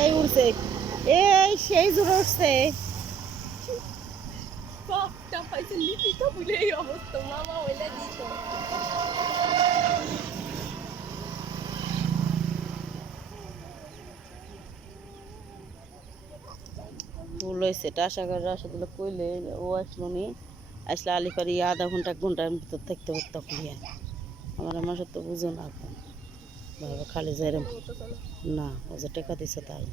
এই উড়ছে, এই সেই জোরে উঠছে। ফুল হয়েছে, এটা আশা করি রাশেদুল্লাহ কইলে ও আসলো নি, আসলে আলিপারি আধা ঘন্টা 1 ঘন্টার ভিতর থাকতে পারতো খুলিয়া। আমার সাথে বুঝো না এখন ভাবে খালি যাই না, ও যে টেকা দিছে তাই।